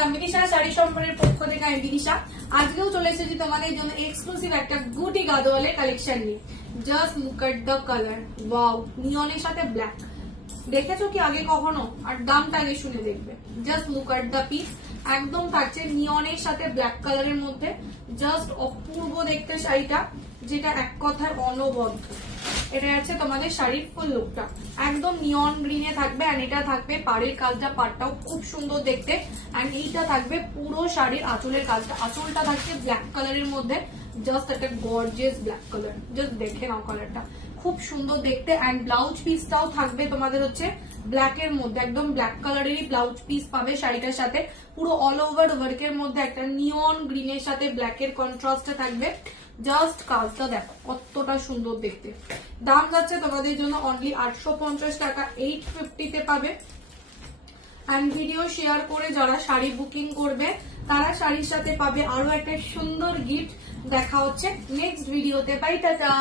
নমস্কার, বিদিশা শাড়ি সম্পর্কের পক্ষ থেকে আমি বিদিশা। আজকেও চলে এসেছি তোমাদের জন্য এক্সক্লুসিভ একটা গুটি গাদোয়ালের কালেকশন নিয়ে। Just look at the colour, wow! নিয়নের সাথে ব্ল্যাক, দেখেছো কি আগে কখনো? আর দামটা আগে শুনে দেখবে। Just look at the piece, একদম থাকছে নিয়নের সাথে ব্ল্যাক কালারের মধ্যে। জাস্ট অপূর্ব দেখতে শাড়িটা, যেটা এক কথায় অনবদ্য। এটা আছে তোমাদের শাড়ির ফুল লুকটা, একদম নিয়ন গ্রিনে থাকবে। এন্ড এটা থাকবে পাড়ের কাজটা, পাড়টাও খুব সুন্দর দেখতে। এন্ড এইটা থাকবে পুরো শাড়ির আঁচলের কাজটা, আঁচলটা থাকছে ব্ল্যাক কালারের মধ্যে। জাস্ট একটা গর্জিয়াস ব্ল্যাক কালার, জাস্ট দেখে নাও কালারটা, খুব সুন্দর দেখতে। এন্ড ব্লাউজ পিসটাও থাকবে তোমাদের হচ্ছে ব্ল্যাক এর মধ্যে, একদম ব্ল্যাক কালারেরই ব্লাউজ পিস পাবে শাড়িটার সাথে। পুরো অল ওভার ওয়ার্কের মধ্যে একটা নিয়ন গ্রিনের সাথে ব্ল্যাক এর কন্ট্রাস্টে থাকবে। জাস্ট কাজটা দেখো কতটা সুন্দর দেখতে। দাম যাচ্ছে তোমাদের জন্য অনলি 850 টাকা, 850 তে পাবে। এন্ড ভিডিও শেয়ার করে যারা শাড়ি বুকিং করবে তারা শাড়ির সাথে পাবে আরো একটা সুন্দর গিফট। দেখা হচ্ছে নেক্সট ভিডিওতে। Bye, tata.